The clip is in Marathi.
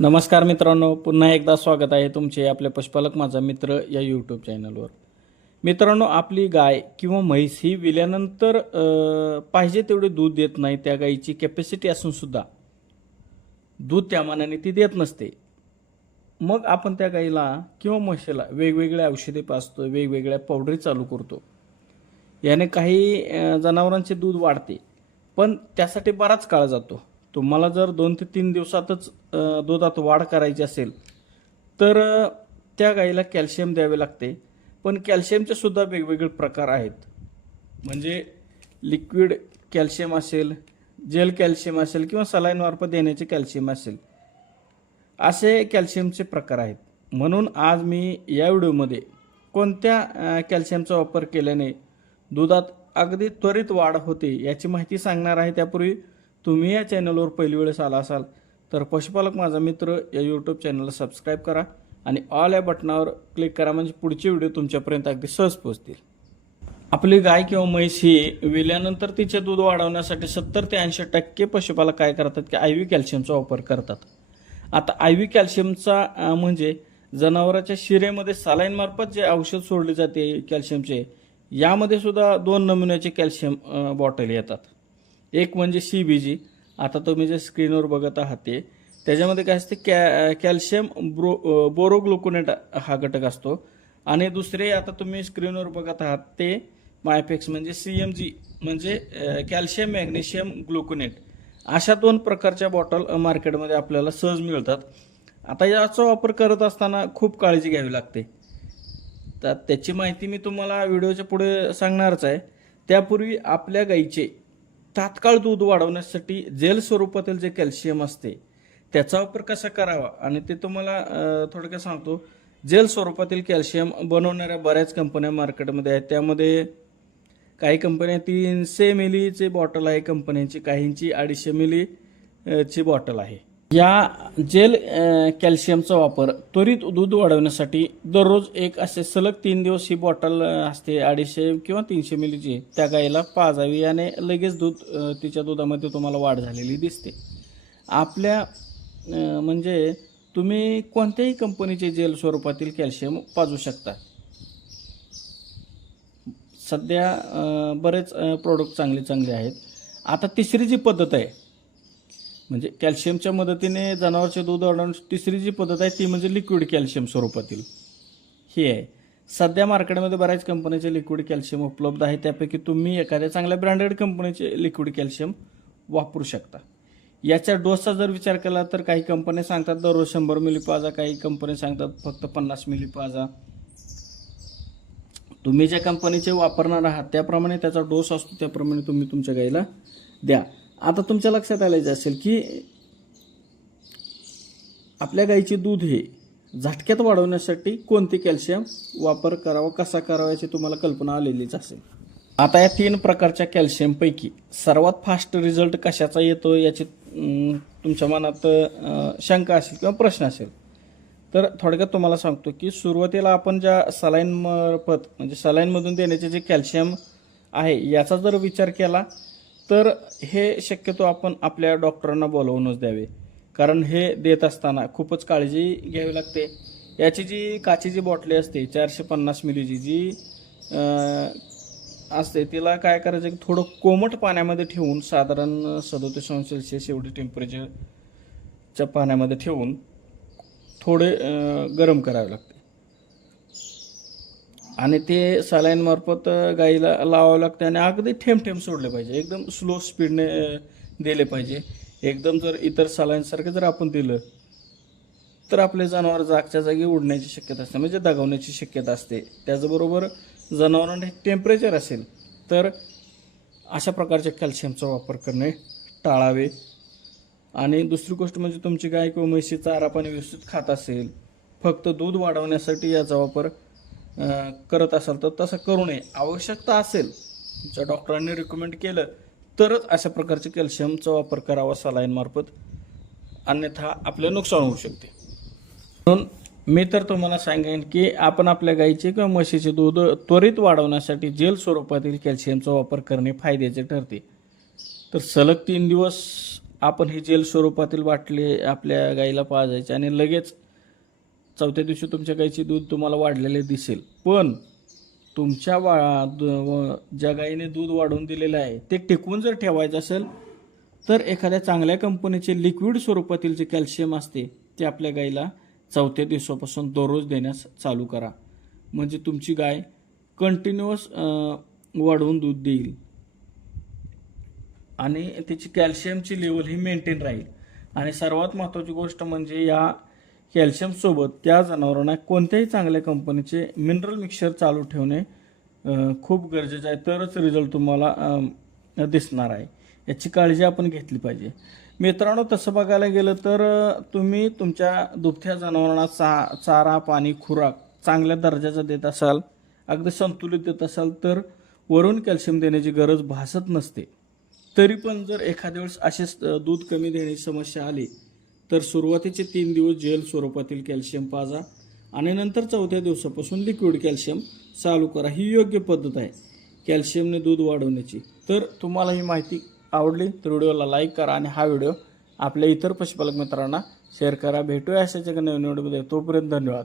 नमस्कार मित्रांनो पुन्हा एकदा स्वागत आहे तुमचे आपल्या पशुपालक माझा मित्र या यूट्यूब चॅनलवर मित्रांनो आपली गाय किंवा म्हैस ही विल्यानंतर पाहिजे तेवढे दूध देत नाही त्या गायीची कॅपॅसिटी असूनसुद्धा दूध त्या मानाने ती देत नसते. मग आपण त्या गाईला किंवा म्हशीला वेगवेगळ्या औषधे पाजतो वेगवेगळ्या पावडरी चालू करतो. याने काही जनावरांचे दूध वाढते पण त्यासाठी बराच काळ जातो. तुम्हाला जर दोन ते तीन दिवसातच दुधात वाढ करायची असेल तर त्या गाईला कॅल्शियम द्यावे लागते. पण कॅल्शियमचे सुद्धा वेगवेगळे प्रकार आहेत. म्हणजे लिक्विड कॅल्शियम असेल जेल कॅल्शियम असेल किंवा सलाईन मार्फत देण्याचे कॅल्शियम असेल असे कॅल्शियमचे प्रकार आहेत. म्हणून आज मी या व्हिडिओमध्ये कोणत्या कॅल्शियमचा वापर केल्याने दुधात अगदी त्वरित वाढ होते याची माहिती सांगणार आहे. त्यापूर्वी तुम्ही या चॅनलवर पहिली वेळेस आला असाल तर पशुपालक माझा मित्र या यूट्यूब चॅनलला सबस्क्राईब करा आणि ऑल या बटनावर क्लिक करा म्हणजे पुढचे व्हिडिओ तुमच्यापर्यंत अगदी सहज पोहोचतील. आपली गाय किंवा म्हैस ही विल्यानंतर तिचे दूध वाढवण्यासाठी सत्तर ते ऐंशी टक्के पशुपालक काय करतात की आय व्ही कॅल्शियमचा वापर करतात. आता आय व्ही कॅल्शियमचा म्हणजे जनावराच्या शिरेमध्ये सालाईनमार्फत जे औषध सोडले जाते कॅल्शियमचे यामध्ये सुद्धा दोन नमुन्याचे कॅल्शियम बॉटल येतात. एक म्हणजे सी बी जी आता तुम्ही जे स्क्रीनवर बघत आहात ते. त्याच्यामध्ये काय असते कॅ कॅल्शियम ब्रो बोरोग्लुकोनेट हा घटक असतो. आणि दुसरे आता तुम्ही स्क्रीनवर बघत आहात ते मायफेक्स म्हणजे सी एम जी म्हणजे कॅल्शियम मॅग्नेशियम ग्लुकोनेट. अशा दोन प्रकारच्या बॉटल मार्केटमध्ये आपल्याला सहज मिळतात. आता याचा वापर करत असताना खूप काळजी घ्यावी लागते. तर त्याची माहिती मी तुम्हाला व्हिडिओच्या पुढे सांगणारच आहे. त्यापूर्वी आपल्या गाईचे तात्काळ दूध वाढवण्यासाठी जेल स्वरूपातील जे कॅल्शियम असते त्याचा वापर कसा करावा? आणि ते तुम्हाला थोडक्यात सांगतो. जेल स्वरूपातील कॅल्शियम बनवणाऱ्या बऱ्याच कंपन्या मार्केटमध्ये आहेत. त्यामध्ये काही कंपन्या तीनशे मिलीचे बॉटल आहे कंपन्यांची काहींची अडीचशे मिली ची बॉटल आहे. या जेल कॅल्शियमचा वापर त्वरित दूध वाढवण्यासाठी दररोज एक असे सलग तीन दिवस ही बॉटल असते. अडीचशे किंवा तीनशे मिलीची. त्या गाईला पाजावी आणि लगेच दूध तिच्या दुधामध्ये तुम्हाला वाढ झालेली दिसते. आपल्या म्हणजे तुम्ही कोणत्याही कंपनीचे जेल स्वरूपातील कॅल्शियम पाजू शकता. सध्या बरेच प्रोडक्ट चांगले चांगले आहेत. आता तिसरी जी पद्धत आहे म्हणजे कॅल्शियमच्या मदतीने जनावरचे दूध वाढवण्याची तिसरी जी पद्धत आहे ती म्हणजे लिक्विड कॅल्शियम स्वरूपातील. ही आहे. सध्या मार्केटमध्ये बऱ्याच कंपनीचे लिक्विड कॅल्शियम उपलब्ध आहे. त्यापैकी तुम्ही एखाद्या चांगल्या ब्रँडेड कंपनीचे लिक्विड कॅल्शियम वापरू शकता. याच्या डोसचा जर विचार केला तर काही कंपन्या सांगतात दररोज शंभर मिली पाजा काही कंपन्या सांगतात फक्त पन्नास मिली पाजा तुम्ही ज्या कंपनीचे वापरणार आहात त्याप्रमाणे त्याचा डोस असतो त्याप्रमाणे तुम्ही तुमच्या गाईला द्या. आता तुमच्या लक्षात आलं असेल की आपल्या गाईचे दूध हे झटक्यात वाढवण्यासाठी कोणते कॅल्शियम वापर करावा कसा करावा याची तुम्हाला कल्पना आलेलीच असेल. आता या तीन प्रकारच्या कॅल्शियमपैकी सर्वात फास्ट रिझल्ट कशाचा येतो याची तुमच्या मनात शंका असेल किंवा प्रश्न असेल. तर थोडक्यात तुम्हाला सांगतो की सुरुवातीला आपण ज्या सलाईनमार्फत म्हणजे सलाईनमधून देण्याचे जे कॅल्शियम आहे याचा जर विचार केला तर हे शक्यतो आपण आपल्या डॉक्टरांना बोलवूनच द्यावे. कारण हे देत असताना खूपच काळजी घ्यावी लागते. याची जी काचेची बॉटली असते चारशे पन्नास मिलीची जी असते तिला काय करायचं की थोडं कोमट पाण्यामध्ये ठेवून साधारण सदोतीस अंश सेल्सिअस एवढी टेम्परेचरच्या पाण्यामध्ये ठेवून थोडे गरम करावे लागते. आणि ते सलाईनमार्फत गाईला लावावं लागते आणि अगदी ठेम ठेम सोडले पाहिजे. एकदम स्लो स्पीडने दिले पाहिजे. एकदम जर इतर सलाईनसारखं जर आपण दिलं तर आपले जनावर जागच्या जागी उडण्याची शक्यता असते. म्हणजे दगावण्याची शक्यता असते. त्याचबरोबर जनावरांना टेम्परेचर असेल तर अशा प्रकारच्या कॅल्शियमचा वापर करणे टाळावे. आणि दुसरी गोष्ट म्हणजे तुमची गाय किंवा म्हशी चारा पाणी व्यवस्थित खात असेल फक्त दूध वाढवण्यासाठी याचा वापर करत असाल तर तसं करू नये. आवश्यकता असेल तुमच्या डॉक्टरांनी रिकमेंड केलं तरच अशा प्रकारचे कॅल्शियमचा वापर करावा सलाईनमार्फत. अन्यथा आपलं नुकसान होऊ शकते. म्हणून मी तर तुम्हाला सांगेन की आपण आपल्या गाईचे किंवा म्हशीचे दूध त्वरित वाढवण्यासाठी जेल स्वरूपातील कॅल्शियमचा वापर करणे फायद्याचे ठरते. तर सलग तीन दिवस आपण हे जेल स्वरूपातील बाटले आपल्या गाईला पाजायचे आणि लगेच चौथ्या दिवशी तुमच्या गाईचे दूध तुम्हाला वाढलेले दिसेल. पण तुमच्या वा द- व- ज्या गाईने दूध वाढवून दिलेलं आहे ते टिकवून जर ठेवायचं असेल तर एखाद्या चांगल्या कंपनीचे लिक्विड स्वरूपातील जे कॅल्शियम असते ते आपल्या गाईला चौथ्या दिवसापासून दररोज देण्यास चालू करा. म्हणजे तुमची गाय कंटिन्युअस वाढवून दूध देईल. आणि त्याची कॅल्शियमची लेवल ही मेंटेन राहील. आणि सर्वात महत्त्वाची गोष्ट म्हणजे या कॅल्शियमसोबत त्या जनावरांना कोणत्याही चांगल्या कंपनीचे मिनरल मिक्सर चालू ठेवणे खूप गरजेचं आहे. तरच रिझल्ट तुम्हाला दिसणार आहे. याची काळजी आपण घेतली पाहिजे. मित्रांनो तसं बघायला गेलं तर तुम्ही तुमच्या दुभत्या जनावरांना चा चारा पाणी खुराक चांगल्या दर्जाचा देत असाल अगदी संतुलित देत असाल तर वरून कॅल्शियम देण्याची गरज भासत नसते. तरी पण जर एखाद्या वेळेस असेच दूध कमी देण्याची समस्या आली तर सुरुवातीचे तीन दिवस जेल स्वरूपातील कॅल्शियम पाजा आणि नंतर चौथ्या दिवसापासून लिक्विड कॅल्शियम चालू करा ही योग्य पद्धत आहे. कॅल्शियमने दूध वाढवण्याची. तर तुम्हाला ही माहिती आवडली तर व्हिडिओला लाईक करा आणि हा व्हिडिओ आपल्या इतर पशुपालक मित्रांना शेअर करा. भेटूया अशाच एका नवीन व्हिडिओमध्ये. तोपर्यंत धन्यवाद.